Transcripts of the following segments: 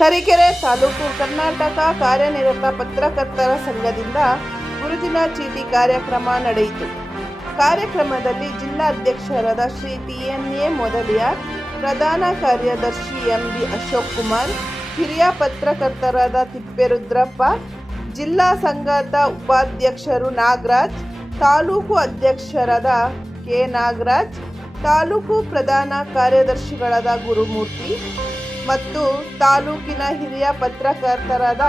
ತರೀಕೆರೆ ತಾಲೂಕು ಕರ್ನಾಟಕ ಕಾರ್ಯನಿರತ ಪತ್ರಕರ್ತರ ಸಂಘದಿಂದ ಗುರುತಿನ ಚೀಟಿ ಕಾರ್ಯಕ್ರಮ ನಡೆಯಿತು. ಕಾರ್ಯಕ್ರಮದಲ್ಲಿ ಜಿಲ್ಲಾಧ್ಯಕ್ಷರಾದ Shri T N A Mudaliar, ಪ್ರಧಾನ ಕಾರ್ಯದರ್ಶಿ ಎಂ ಬಿ ಅಶೋಕ್ ಕುಮಾರ್, ಹಿರಿಯ ಪತ್ರಕರ್ತರಾದ ತಿಪ್ಪೇರುದ್ರಪ್ಪ, ಜಿಲ್ಲಾ ಸಂಘದ ಉಪಾಧ್ಯಕ್ಷರು ನಾಗರಾಜ್, ತಾಲೂಕು ಅಧ್ಯಕ್ಷರಾದ ಕೆ ನಾಗರಾಜ್, ತಾಲೂಕು ಪ್ರಧಾನ ಕಾರ್ಯದರ್ಶಿಗಳಾದ ಗುರುಮೂರ್ತಿ ಮತ್ತು ತಾಲೂಕಿನ ಹಿರಿಯ ಪತ್ರಕರ್ತರಾದ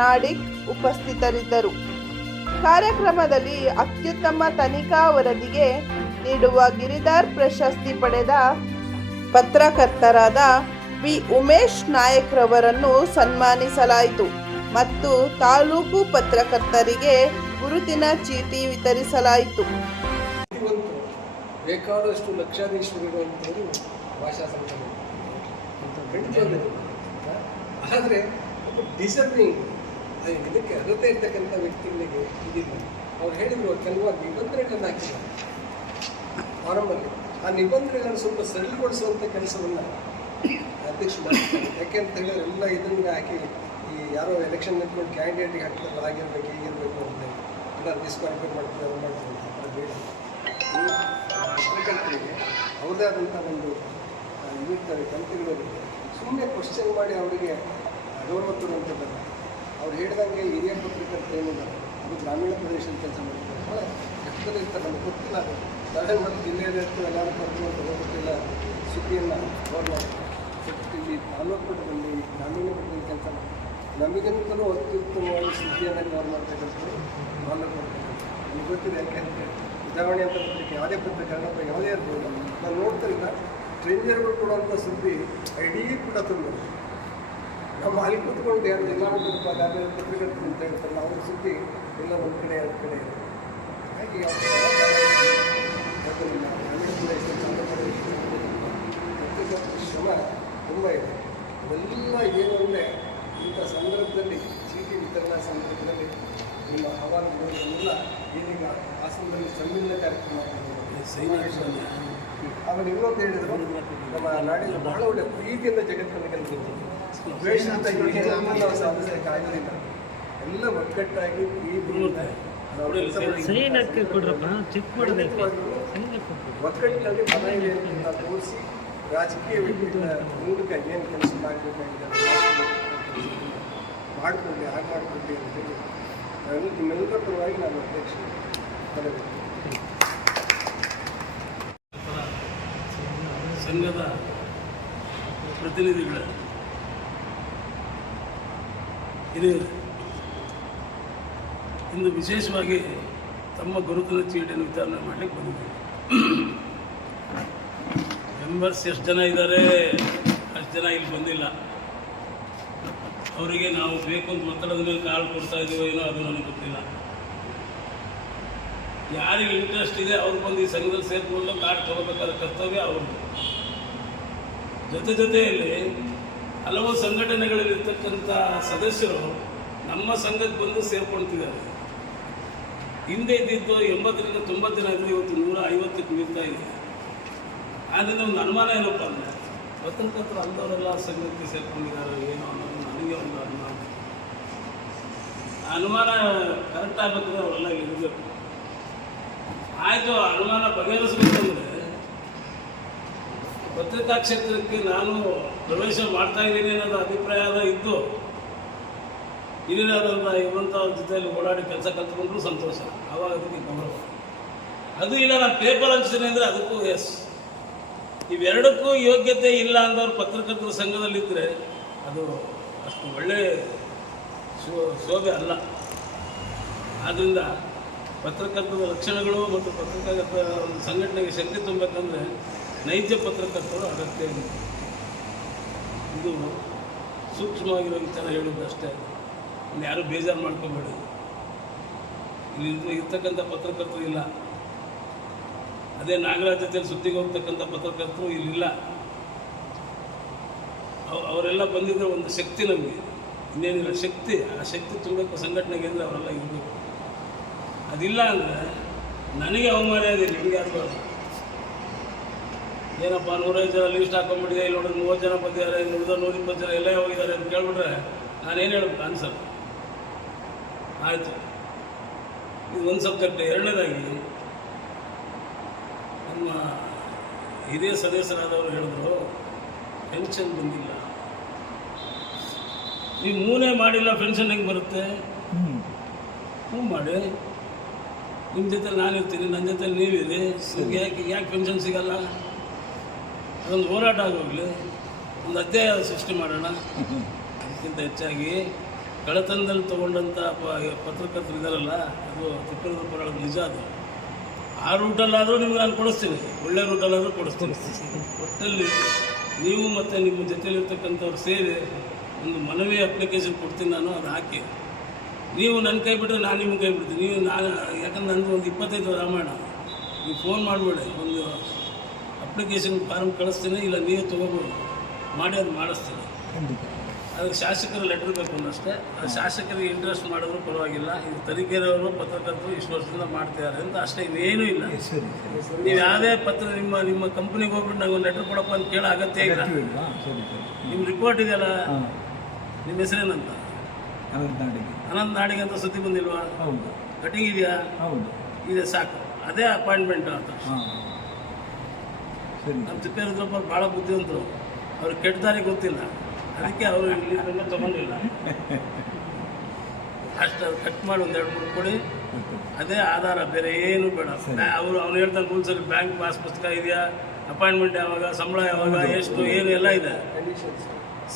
ನಾಡಿಕ್ ಉಪಸ್ಥಿತರಿದ್ದರು. ಕಾರ್ಯಕ್ರಮದಲ್ಲಿ ಅತ್ಯುತ್ತಮ ತನಿಖಾ ವರದಿಗೆ ನೀಡುವ ಗಿರಿಧಾರ್ ಪ್ರಶಸ್ತಿ ಪಡೆದ ಪತ್ರಕರ್ತರಾದ ವಿ. ಉಮೇಶ್ ನಾಯಕ್ರವರನ್ನು ಸನ್ಮಾನಿಸಲಾಯಿತು ಮತ್ತು ತಾಲೂಕು ಪತ್ರಕರ್ತರಿಗೆ ಗುರುತಿನ ಚೀಟಿ ವಿತರಿಸಲಾಯಿತು. ಬೇಕಾದಷ್ಟು ಅಂತ ಕಂಡು ಆದರೆ ಡಿಸರ್ವಿಂಗ್ ಇದಕ್ಕೆ ಅರ್ಹತೆ ಇರ್ತಕ್ಕಂಥ ವ್ಯಕ್ತಿಗಳಿಗೆ ಇದಿಲ್ಲ. ಅವ್ರು ಹೇಳಿದ್ರು ಕೆಲವು ನಿಬಂಧನೆಗಳನ್ನು ಹಾಕಿದ್ದಾರೆ. ಆರಂಭದಲ್ಲಿ ಆ ನಿಬಂಧನೆಗಳನ್ನು ಸ್ವಲ್ಪ ಸರಳಗೊಳಿಸುವಂಥ ಕೆಲಸವನ್ನು ಅಧ್ಯಕ್ಷ ಮಾಡ್ತಾರೆ. ಯಾಕೆ ಅಂತ ಹೇಳಿದ್ರೆ ಎಲ್ಲ ಇದನ್ನ ಹಾಕಿ ಈ ಯಾರೋ ಎಲೆಕ್ಷನ್ ನಿಂತ್ಕೊಂಡು ಕ್ಯಾಂಡಿಡೇಟ್ಗೆ ಹಾಕ್ತಾರಲ್ಲ ಆಗಿರ್ಬೇಕು ಹೀಗಿರ್ಬೇಕು ಅಂತ ಎಲ್ಲ ಡಿಸ್ಕ್ವಾಲಿಫೈ ಮಾಡ್ತಾರೆ ಅದು ಮಾಡ್ತಾರೆ ಅದು ಬೇಡ. ಪತ್ರಕರ್ತರಿಗೆ ಅವ್ರದ್ದೇ ಆದಂಥ ಒಂದು ಆ, ಇದಿರ್ತವೆ ಕಂತಿಗಳಿರುತ್ತೆ ಸುಮ್ಮನೆ ಕ್ವಶನ್ ಮಾಡಿ ಅವರಿಗೆ ಗೌರವ ಕೊಡುವಂಥದ್ದಲ್ಲ ಅವ್ರು ಹೇಳಿದಂಗೆ ಹಿರಿಯ ಪತ್ರಕರ್ತರು ಏನಿಲ್ಲ, ಅದು ಗ್ರಾಮೀಣ ಪ್ರದೇಶದ ಕೆಲಸ ಮಾಡ್ತಾರೆ ಭಾಳ ಕಷ್ಟದಲ್ಲಿ ಇರ್ತಾರೆ, ನಮ್ಗೆ ಗೊತ್ತಿಲ್ಲ ಅದು. ನಾವೇ ಮತ್ತು ಜಿಲ್ಲೆಯಲ್ಲಿ ಇರ್ತೀವಿ ಎಲ್ಲರೂ ಕರ್ಕೊಂಡು ಅಂತ ಗೊತ್ತಿಲ್ಲ ಸುದ್ದಿಯನ್ನು ಅವ್ರು ಮಾಡ್ತಾರೆ. ಬಟ್ ಇಲ್ಲಿ ತಾಲೂಕು ಮಟ್ಟದಲ್ಲಿ ಗ್ರಾಮೀಣ ಮಟ್ಟದಲ್ಲಿ ಕೆಲಸ ಮಾಡ್ತಾರೆ. ನಮಗಿಂತಲೂ ಅತ್ಯುತ್ತಮವಾಗಿ ಸುದ್ದಿಯನ್ನು ಕವರ್ ಮಾಡ್ತಕ್ಕಂಥದ್ದು ತಾಲೂಕು ಮಟ್ಟದಲ್ಲಿ ನಮಗೆ ಗೊತ್ತಿದೆ ಯಾಕೆ ಅಂತ. ಉದಾಹರಣೆ ಅಂತ ಪತ್ರಿಕೆ ಯಾವುದೇ ಪತ್ರಿಕೆ ಕನ್ನಡ ಯಾವುದೇ ಇರ್ಬೋದು. ನಾನು ನೋಡ್ತಿಲ್ಲ ಸ್ಟ್ರೇಂಜರ್ಗಳು ಕೊಡುವಂಥ ಸುದ್ದಿ ಇಡೀ ಕೂಡ ತುಂಬ. ನಮ್ಮ ಅಲ್ಲಿ ಕೂತ್ಕೊಂಡು ಯಾರು ಜಿಲ್ಲಾ ಮಟ್ಟದ ಅದಾದ್ಮೇಲೆ ಪತ್ರಕರ್ತರು ಅಂತ ಹೇಳ್ತಾರಲ್ಲ ಅವ್ರ ಸುದ್ದಿ ಎಲ್ಲ ಒಂದು ಕಡೆ, ಎರಡು ಕಡೆ ಇದೆ. ಹಾಗಾಗಿ ಯಾವ್ದು ಅದರಿಂದ ಗ್ರಾಮೀಣ ಶ್ರಮ ತುಂಬ ಇದೆ. ಎಲ್ಲ ಏನು ಅಂದರೆ ಇಂಥ ಸಂದರ್ಭದಲ್ಲಿ, ಚೀಟಿ ವಿತರಣಾ ಸಂದರ್ಭದಲ್ಲಿ ನಿಮ್ಮ ಎಲ್ಲ ಏನೀಗ ಹಾಸನದಲ್ಲಿ ಸಮ್ಮಿಲನ ಕಾರ್ಯಕ್ರಮ ಮಾಡಿದ್ರು. ಆಮೇಲೆ ಇನ್ನೊಂದು ಹೇಳಿದ್ರು. ನಮ್ಮ ನಾಡಿನ ಬಹಳ ಒಳ್ಳೆ ಪ್ರೀತಿಯಿಂದ ಜಗತ್ತನ್ನು ಗೆಲ್ತಿದ್ರು ದ್ವೇಷ ಅಂತ ಏನನ್ನೂ ನಾವು ಸಾಧಿಸಲಿಕ್ಕೆ ಆಗೋದಿಲ್ಲ ಎಲ್ಲ ಒಗ್ಗಟ್ಟಾಗಿ ಪ್ರೀತಿಯಿಂದ. ಒಗ್ಗಟ್ಟಿನಲ್ಲಿ ಮನ ಇದೆ ಅಂತ ತೋರಿಸಿ ರಾಜಕೀಯ ವ್ಯಕ್ತಿಗಳ ಮೂಲಕ ಏನು ಕೆಲಸ ಮಾಡಬೇಕಾಗಿದೆ ಮಾಡಿಕೊಡಿ ಹಾಗೆ ಮಾಡಿಕೊಡಿ ಅಂತ ಹೇಳಿ. ನಾನು ನಿಮ್ಮೆಲ್ಲರ ಪರವಾಗಿ ನಾನು ಅಧ್ಯಕ್ಷ ಬರಬೇಕು ಸಂಘದ ಪ್ರತಿನಿಧಿಗಳು ಇದು ಇಂದು ವಿಶೇಷವಾಗಿ ತಮ್ಮ ಗುರುತಿನ ಚೀಟಿಯನ್ನು ವಿಚಾರಣೆ ಮಾಡಲಿಕ್ಕೆ ಬಂದಿದ್ದೀವಿ. ಮೆಂಬರ್ಸ್ ಎಷ್ಟು ಜನ ಇದ್ದಾರೆ? ಅಷ್ಟು ಜನ ಇಲ್ಲಿ ಬಂದಿಲ್ಲ. ಅವರಿಗೆ ನಾವು ಬೇಕು ಅಂತ ಒತ್ತಡದ ಮೇಲೆ ಕಾಳು ಕೊಡ್ತಾ ಇದ್ದೀವೋ ಏನೋ ಅದು ನನಗೆ ಗೊತ್ತಿಲ್ಲ. ಯಾರಿಗೆ ಇಂಟ್ರೆಸ್ಟ್ ಇದೆ, ಅವ್ರು ಬಂದು ಈ ಸಂಘದಲ್ಲಿ ಸೇರಿಕೊಂಡು ಕಾರ್ಡ್ ತಗೋಬೇಕಾದ ಕರ್ತವ್ಯ ಅವ್ರದ್ದು. ಜೊತೆ ಜೊತೆಯಲ್ಲಿ ಹಲವು ಸಂಘಟನೆಗಳಲ್ಲಿರ್ತಕ್ಕಂಥ ಸದಸ್ಯರು ನಮ್ಮ ಸಂಘಕ್ಕೆ ಬಂದು ಸೇರ್ಕೊಳ್ತಿದ್ದಾರೆ. ಹಿಂದೆ ಇದ್ದಿದ್ದು ಎಂಬತ್ತರಿಂದ ತೊಂಬತ್ತು ದಿನ ಇದ್ದು ಇವತ್ತು ನೂರ ಐವತ್ತಕ್ಕೆ ಮೀರ್ತಾ ಇದೆ. ಆದ್ರೆ ನಮ್ಗೆ ಅನುಮಾನ ಏನಪ್ಪ ಅಂದರೆ ಪತ್ರಕರ್ತರು ಅಲ್ಲದವರೆಲ್ಲ ಸಂಘಕ್ಕೆ ಸೇರ್ಕೊಂಡಿದ್ದಾರೆ ಏನೋ ಅನ್ನೋದು ನನಗೆ ಒಂದು ಅನುಮಾನ. ಅನುಮಾನ ಕರೆಕ್ಟ್ ಆಗುತ್ತೆ ಅವರೆಲ್ಲ ಇರಬೇಕು. ಆಯಿತು ಅನುಮಾನ ಬಗೆಹರಿಸ್ಬೇಕಂದ್ರೆ ಪತ್ರಿಕಾ ಕ್ಷೇತ್ರಕ್ಕೆ ನಾನು ಪ್ರವೇಶ ಮಾಡ್ತಾ ಇದ್ದೀನಿ ಅನ್ನೋದು ಅಭಿಪ್ರಾಯದ ಇದ್ದು ಹಿರಿಯರಾದಂಥ ಇರುವಂಥವ್ರ ಜೊತೆಯಲ್ಲಿ ಓಡಾಡಿ ಕೆಲಸ ಕಲ್ತ್ಕೊಂಡ್ರು ಸಂತೋಷ. ಆವಾಗ ಅದಕ್ಕೆ ಗೌರವ. ಅದು ಇಲ್ಲ, ನಾನು ಪೇಪರ್ ಹಂಚ್ತೀನಿ ಅಂದರೆ ಅದಕ್ಕೂ ಎಸ್ ಇವೆರಡಕ್ಕೂ ಯೋಗ್ಯತೆ ಇಲ್ಲ ಅಂದವ್ರು ಪತ್ರಕರ್ತರ ಸಂಘದಲ್ಲಿದ್ದರೆ ಅದು ಅಷ್ಟು ಒಳ್ಳೆ ಶೋ, ಶೋಭೆ ಅಲ್ಲ. ಆದ್ದರಿಂದ ಪತ್ರಕರ್ತರ ಲಕ್ಷಣಗಳು ಮತ್ತು ಪತ್ರಕರ್ತರ ಒಂದು ಸಂಘಟನೆಗೆ ಶಕ್ತಿ ತುಂಬಬೇಕಂದ್ರೆ ನೈಜ ಪತ್ರಕರ್ತರು ಅಗತ್ಯ ಇದೆ ಇದು ಸೂಕ್ಷ್ಮವಾಗಿರೋ ವಿಚಾರ ಹೇಳೋದಷ್ಟೇ ಅಷ್ಟೇ ಯಾರೂ ಬೇಜಾರು ಮಾಡ್ಕೋಬೇಡಿ. ಇಲ್ಲಿ ಇರ್- ಇರ್ತಕ್ಕಂಥ ಪತ್ರಕರ್ತರು ಇಲ್ಲ. ಅದೇ ನಾಗರಾಜ್ ಜೊತೆಲಿ ಸುದ್ದಿಗೆ ಹೋಗ್ತಕ್ಕಂಥ ಪತ್ರಕರ್ತರು ಇಲ್ಲಿಲ್ಲ ಅವ್- ಅವರೆಲ್ಲ ಬಂದಿದ್ದರೆ ಒಂದು ಶಕ್ತಿ ನಮಗೆ. ಇನ್ನೇನಿಲ್ಲ, ಶಕ್ತಿ. ಆ ಶಕ್ತಿ ತುಂಬಬೇಕು ಸಂಘಟನೆಗೆ ಅಂದರೆ ಅವರೆಲ್ಲ ಇರಬೇಕು. ಅದಿಲ್ಲ ಅಂದರೆ ನನಗೆ ಅವಮಾನ ಇದೆ ನಿಮಗೆ ಅಲ್ಲ ಏನಪ್ಪ ನೂರೈದು ಜನ ಲೀಸ್ಟ್ ಹಾಕೊಂಡ್ಬಿಟ್ಟಿದೆ ಇಲ್ಲಿ ನೋಡಿದ್ರೆ ಮೂವತ್ತು ಜನ ಬಂದಿದ್ದಾರೆ ಇಲ್ಲಿ ನೂರ ಇಪ್ಪತ್ತು ಜನ ಎಲ್ಲೇ ಹೋಗಿದ್ದಾರೆ ಅಂತ ಕೇಳಿಬಿಟ್ರೆ ನಾನೇನು ಹೇಳ್ಬೇಕು ಆನ್ಸರ್ ಆಯಿತು. ಇದು ಒಂದು ಸಬ್ಜೆಕ್ಟ್ ಎರಡನೇದಾಗಿ ನಮ್ಮ ಹಿರಿಯ ಸದಸ್ಯರಾದವರು ಹೇಳಿದ್ರು ಪೆನ್ಷನ್ ಬಂದಿಲ್ಲ. ನೀವು ಮೂನೇ ಮಾಡಿಲ್ಲ ಪೆನ್ಷನ್ ಹೆಂಗೆ ಬರುತ್ತೆ? ಹ್ಞೂ ಮಾಡಿ. ನಿಮ್ಮ ಜೊತೆ ನಾನು ಇರ್ತೀನಿ ನನ್ನ ಜೊತೆ ನೀವಿರಿ. ಯಾಕೆ ಯಾಕೆ ಪೆನ್ಷನ್ ಸಿಗಲ್ಲ? ಅದೊಂದು ಹೋರಾಟ ಆಗೋಗ್ಲಿ. ಒಂದು ಅಧ್ಯಾಯ ಸೃಷ್ಟಿ ಮಾಡೋಣ. ಅದಕ್ಕಿಂತ ಹೆಚ್ಚಾಗಿ ಕಳ್ಳತನದಲ್ಲಿ ತೊಗೊಂಡಂಥ ಪತ್ರಕರ್ತರು ಇದಾರಲ್ಲ, ಅದು ತಿಪ್ಪೇರುದ್ರ ನಿಜ ಅದು. ಆ ರೂಟಲ್ಲಾದರೂ ನಿಮ್ಗೆ ನಾನು ಕೊಡಿಸ್ತೀನಿ. ಒಳ್ಳೆ ರೂಟಲ್ಲಾದರೂ ಕೊಡಿಸ್ತೀನಿ. ಒಟ್ಟಲ್ಲಿ ನೀವು ಮತ್ತು ನಿಮ್ಮ ಜೊತೆಯಲ್ಲಿರ್ತಕ್ಕಂಥವ್ರು ಸೇರಿ ಒಂದು ಮನವಿ ಅಪ್ಲಿಕೇಶನ್ ಕೊಡ್ತೀನಿ ನಾನು, ಅದು ಹಾಕಿ. ನೀವು ನನ್ನ ಕೈ ಬಿಟ್ಟರೆ ನಾನು ನಿಮ್ಮ ಕೈ ಬಿಡ್ತೀನಿ. ನೀವು ನಾನು ಯಾಕಂದ್ರೆ ನನಗೆ ಒಂದು ಇಪ್ಪತ್ತೈದು ರಾಮಾಯಣ. ನೀವು ಫೋನ್ ಮಾಡಬೇಡಿ. ಒಂದು ಅಪ್ಲಿಕೇಶನ್ ಫಾರ್ಮ್ ಕಳಿಸ್ತೀನಿ ಇಲ್ಲ ನೀವೇ ತೊಗೋಬೋದು. ಮಾಡಿ ಅದು ಮಾಡಿಸ್ತೀನಿ. ಅದಕ್ಕೆ ಶಾಸಕರು ಲೆಟರ್ ಬೇಕು ಅನ್ನಷ್ಟೇ. ಅದು ಶಾಸಕರಿಗೆ ಇಂಟ್ರೆಸ್ಟ್ ಮಾಡಿದ್ರು ಪರವಾಗಿಲ್ಲ. ಇದು ತರೀಕೆರೆಯವರು ಪತ್ರಕರ್ತರು ಇಷ್ಟು ವರ್ಷದಿಂದ ಮಾಡ್ತಿದ್ದಾರೆ ಅಂತ ಅಷ್ಟೇ ಇನ್ನೇನೂ ಇಲ್ಲ. ನೀವು ಯಾವುದೇ ಪತ್ರ ನಿಮ್ಮ ನಿಮ್ಮ ಕಂಪ್ನಿಗೆ ಹೋಗ್ಬಿಟ್ಟು ನಂಗೆ ಒಂದು ಲೆಟರ್ ಕೊಡಪ್ಪ ಅಂತ ಕೇಳೋ ಅಗತ್ಯ ಇಲ್ಲ. ನಿಮ್ಮ ರಿಪೋರ್ಟ್ ಇದೆಯಲ್ಲ? ನಿಮ್ಮ ಹೆಸರೇನಂತ? ಅನಂತ ನಾಡಿಗೆ ಅಂತ ಸುದ್ದಿ ಬಂದಿಲ್ವಾ? ಹೌದು. ಕಟಿಂಗ್ ಇದೆಯಾ? ಹೌದು. ಇದೆ ಸಾಕು. ಅದೇ ಅಪಾಯಿಂಟ್ಮೆಂಟ್ ಅಂತ ನಮ್ಮ ತಿಪ್ಪೇರುದ್ರಪ್ಪ ಭಾಳ ಬುದ್ಧಿವಂತರು. ಅವ್ರಿಗೆ ಕೆಟ್ಟ ದಾರಿ ಗೊತ್ತಿಲ್ಲ. ಅದಕ್ಕೆ ಅವರು ಇಲ್ಲಿ ತನಕ ತಗೊಂಡಿಲ್ಲ. ಅಷ್ಟು ಕಟ್ ಮಾಡಿ ಒಂದು ಎರಡು ಮೂರು ಕೊಡಿ. ಅದೇ ಆಧಾರ ಬೇರೆ ಏನು ಬೇಡ. ಅವರು ಅವ್ನು ಹೇಳ್ತಾನೆ ಸರಿ ಬ್ಯಾಂಕ್ ಪಾಸ್ ಪುಸ್ತಕ ಇದೆಯಾ? ಅಪಾಯಿಂಟ್ಮೆಂಟ್ ಯಾವಾಗ? ಸಂಬಳ ಯಾವಾಗ? ಎಷ್ಟು? ಏನು? ಎಲ್ಲ ಇದೆ.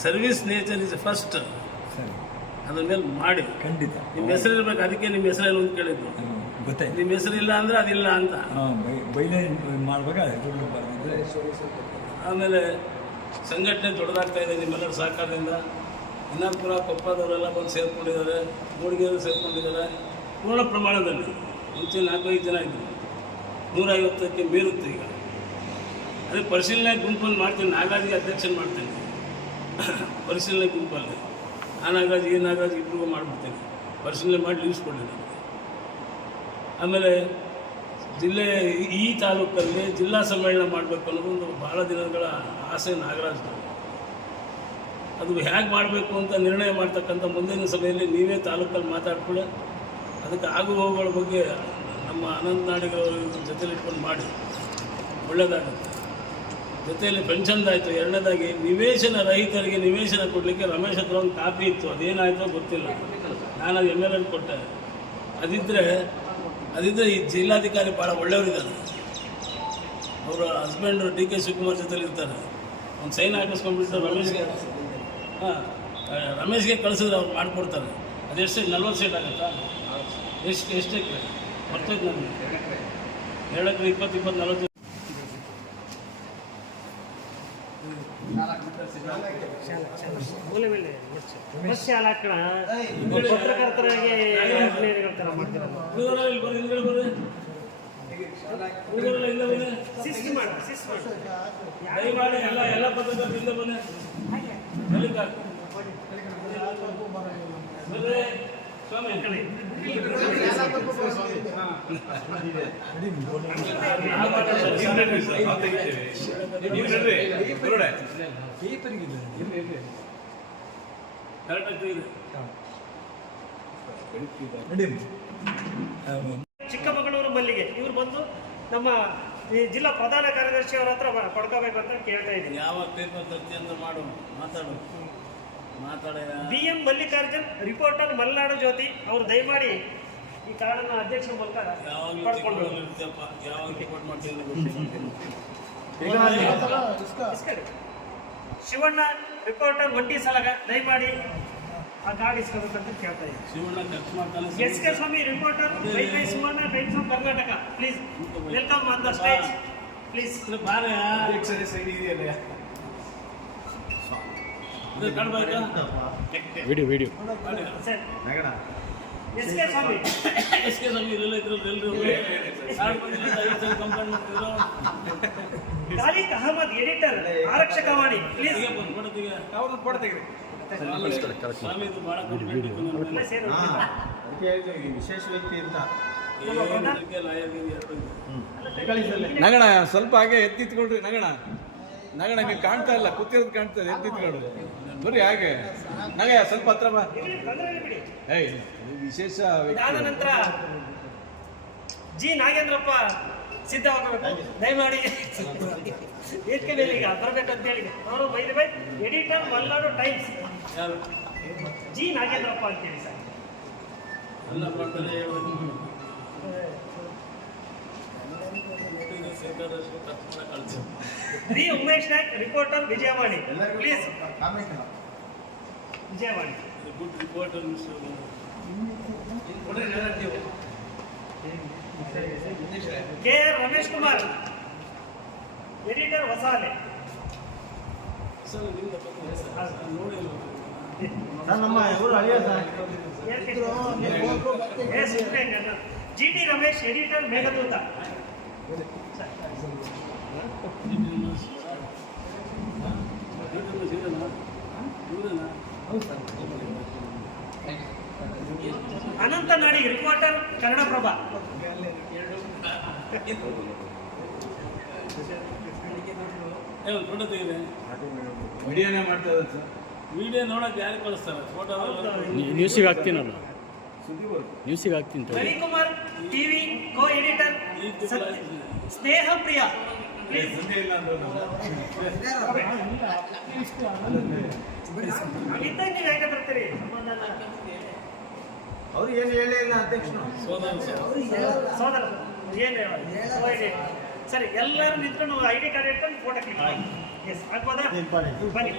Service nature is first. ಅದ್ರ ಮೇಲೆ ಮಾಡಿ. ಖಂಡಿತ. ನಿಮ್ಮ ಹೆಸರು ಇರ್ಬೇಕು. ಅದಕ್ಕೆ ನಿಮ್ಮ ಹೆಸರೇನು ಅಂತ ಕೇಳಿದ್ದು. ಹ್ಮ್, ಗೊತ್ತಾಯ್ತು ನಿಮ್ಮ ಹೆಸರಿಲ್ಲ ಅಂದರೆ ಅದಿಲ್ಲ ಅಂತ. ಹಾಂ ಬೈ ಬೈಲೆ ಮಾಡುವಾಗ ಆಮೇಲೆ ಸಂಘಟನೆ ದೊಡ್ಡದಾಗ್ತಾ ಇದೆ ನಿಮ್ಮೆಲ್ಲರ ಸಹಕಾರದಿಂದ. ಇನ್ನಾಪುರ ಕೊಪ್ಪದವರೆಲ್ಲ ಬಂದು ಸೇರಿಕೊಂಡಿದ್ದಾರೆ. ಮೂಡಿಗೆಯವರು ಸೇರಿಕೊಂಡಿದ್ದಾರೆ. ಪೂರ್ಣ ಪ್ರಮಾಣದಲ್ಲಿ ಮುಂಚೆ ನಾಲ್ಕೈದು ಜನ ಇದ್ದರು ನೂರೈವತ್ತಕ್ಕೆ ಮೀರುತ್ತೆ ಈಗ. ಅದೇ ಪರಿಶೀಲನೆ ಗುಂಪನ್ನು ಮಾಡ್ತೀನಿ. ನಾಗಾಜಿಗೆ ಅಧ್ಯಕ್ಷನ ಮಾಡ್ತೀನಿ. ಪರಿಶೀಲನೆ ಗುಂಪಲ್ಲಿ. ಆ ನಾಗರಾಜ್ ಈ ನಾಗರಾಜ್ ಇಬ್ಬರಿಗೂ ಮಾಡಿಬಿಡ್ತೀನಿ. ಪರಿಶೀಲನೆ ಮಾಡಿ ಲೀವ್ಸ್ ಕೊಡಿ ಆಮೇಲೆ ಜಿಲ್ಲೆ ಈ ತಾಲೂಕಲ್ಲಿ ಜಿಲ್ಲಾ ಸಮ್ಮೇಳನ ಮಾಡಬೇಕು ಅನ್ನೋದು ಒಂದು ಭಾಳ ದಿನಗಳ ಆಸೆ ನಾಗರಾಜ್ದು. ಅದು ಹೇಗೆ ಮಾಡಬೇಕು ಅಂತ ನಿರ್ಣಯ ಮಾಡ್ತಕ್ಕಂಥ ಮುಂದಿನ ಸಭೆಯಲ್ಲಿ ನೀವೇ ತಾಲೂಕಲ್ಲಿ ಮಾತಾಡ್ಕೊಳ್ಳಿ. ಅದಕ್ಕೆ ಆಗು ಹೋಗುಗಳ ಬಗ್ಗೆ ನಮ್ಮ ಅನಂತ ಜೊತೆಯಲ್ಲಿ ಇಟ್ಕೊಂಡು ಮಾಡಿ. ಒಳ್ಳೆಯದಾಗುತ್ತೆ ಜೊತೆಯಲ್ಲಿ ಪೆನ್ಷನ್ದಾಯಿತು ಎರಡನೇದಾಗಿ ನಿವೇಶನ ರಹಿತರಿಗೆ ನಿವೇಶನ ಕೊಡಲಿಕ್ಕೆ ರಮೇಶ್ ಹತ್ರ ಒಂದು ಕಾಪಿ ಇತ್ತು, ಅದೇನಾಯಿತೋ ಗೊತ್ತಿಲ್ಲ. ನಾನು ಅದು ಎಂ ಎಲ್ ಎಲ್ ಕೊಟ್ಟೆ. ಅದಿದ್ದರೆ ಅದಿದ್ದರೆ ಈ ಜಿಲ್ಲಾಧಿಕಾರಿ ಭಾಳ ಒಳ್ಳೆಯವರಿದ್ದಾರೆ. ಅವರ ಹಸ್ಬೆಂಡ್ ಡಿ ಕೆ ಶಿವಕುಮಾರ್ ಜೊತೆಲಿ ಇರ್ತಾರೆ. ಒಂದು ಸೈನ್ ಹಾಕಿಸ್ಕೊಂಡ್ಬಿಟ್ಟು ರಮೇಶ್ಗೆ ಹಾಂ ರಮೇಶ್ಗೆ ಕಳಿಸಿದ್ರೆ ಅವ್ರು ಮಾಡಿಕೊಡ್ತಾರೆ. ಅದೆಷ್ಟು ನಲ್ವತ್ತು ಸೀಟ್ ಆಗುತ್ತಾ? ಎಷ್ಟು ಎಷ್ಟು ಬರ್ತೈತೆ ನನಗೆ ಎರಡು ಇಪ್ಪತ್ತು ಇಪ್ಪತ್ತು, ನಲ್ವತ್ತು ಮೂಲೆ ಮೇಲೆ ಬಸ್ ಶಾಲೆ ಹಾಕೋಣ ಪತ್ರಕರ್ತರಾಗಿ ಅಭಿನಯಗಳ ಎಲ್ಲ ಎಲ್ಲ ಪತ್ರಕರ್ತರಿಂದ ಬನ್ನಿ ಸ್ವಾಮಿ ಚಿಕ್ಕಮಗಳೂರು ಮಲ್ಲಿಗೆ. ಇವ್ರು ಬಂದು ನಮ್ಮ ಈ ಜಿಲ್ಲಾ ಪ್ರಧಾನ ಕಾರ್ಯದರ್ಶಿ ಅವರ ಹತ್ರ ಪಡ್ಕೋಬೇಕು ಅಂತ ಕೇಳ್ತಾ ಇದ್ದೀನಿ. ಯಾವ ಪೇಪರ್ ತರ್ತಿ ಅಂತ ಮಾಡು, ಮಾತಾಡ. B M Mallikarjun reporter Malenadu Jyothi ಅವರು ದಯಮಾಡಿ ಈ ಕಾರ್ಡನ್ನು ಅಧ್ಯಕ್ಷರ ಮೂಲಕ. ಶಿವಣ್ಣ ರಿಪೋರ್ಟರ್ ಒಂಟಿ ಸಲಗ ದಯಮಾಡಿ ಆ ಕಾರ್ಡ್ ಇಸ್ಕೋಬೇಕಂತ ಕೇಳ್ತಾ ಇದ್ದೀನಿ. Shivanna S K Swamy reporter Y Y Suvarna Times of Karnataka. Please welcome on the stage. Please. ಬಾರೆ. ಇದು ಕಾಣ್ಬೇಕಾ video S K Swamy. S K Swamy ಇಲ್ಲೆಲ್ಲ ಇದ್ರಲ್ಲಿ ಬಂದಿಲ್ಲ ಕಂಪ್ಲೇಂಟ್ ಮಾಡ್ತಿದ್ರು. ತಾರಿಕ್ ಅಹಮದ್ ಎಡಿಟರ್ ಪ್ಲೀಸ್ ನನ್ನ ಮೇಲೆ. ಸೇರು. ಅದಕ್ಕೆ ಹೇಳಿದೆ ಈ ವಿಶೇಷ ವ್ಯಕ್ತಿ ಅಂತ. ನಗಣ ಸ್ವಲ್ಪ ಹಾಗೆ ಎತ್ತಿತ್ಕೊಳ್ರಿ ನಗಣ. ನಗಣ ನೀವು ಕಾಣ್ತಾ ಇಲ್ಲ ಕೂತಿರೋದು ಕಾಣ್ತಾ ಇದೆ ಎತ್ತಿತ್ಕೊಳ್ರಿ ಬರ್ರಿ ಹಾಗೆ. ನಂಗೆ ಸ್ವಲ್ಪ ಹತ್ರ ಬಾ. ಏಯ್ ವಿಶೇಷ ನಂತರ ಜಿ ನಾಗೇಂದ್ರಪ್ಪ ಸಿದ್ಧವಾಗಬೇಕು. ದಯಮಾಡಿ. ಮೇಲೆ ಈಗ ಬರ್ಬೇಕಂತ ಹೇಳಿ ಅವರು ಬೈದ by editor Malladu Times G Nagendrappa ಅಂತೇಳಿ ಸರ್. ಅಲ್ಲ B Umesh Naik reporter Vijayavani please Vijayavani good reporter K R Ramesh Kumar editor Hosale G T Ramesh editor Meghaduta Anantha ನಾಡಿಗೆ ರಿಪೋರ್ಟರ್ ಕನ್ನಡಪ್ರಭ ಫೋಟೋ ತೆಗಿದೆ. ವಿಡಿಯೋನೇ ಮಾಡ್ತಾ ಇದ್ದಾರೆ ಸರ್. ವಿಡಿಯೋ ನೋಡಕ್ಕೆ ಯಾರು ಕಳಿಸ್ತಾರೆ? ಫೋಟೋ ನ್ಯೂಸಿಗೆ ಹಾಕ್ತೀನಲ್ಲ ನ್ಯೂಸಿಗೆ ಹಾಕ್ತೀನಿ. ರವಿಕುಮಾರ್ ಟಿವಿ ಸ್ನೇಹ ಪ್ರಿಯ ನೀವು ಇಲ್ಲ ಇದ್ದಾಗ ನೀವು ಯಾಕೆ ಬರ್ತೀರಿ? ಸೋದರ ಸರ್. ಸೋದರ ಏನು ಹೇಳಿ ಸರಿ ಎಲ್ಲರೂ ನಿಂತ್ಕೊಂಡು ಐ ಡಿ ಕಾರ್ಡ್ ಇಟ್ಕೊಂಡು ಫೋಟೋ ಕ್ಲಿಕ್ ಮಾಡಿ. ಎಸ್ ಆಗ್ಬೋದಾ? ಬನ್ನಿ.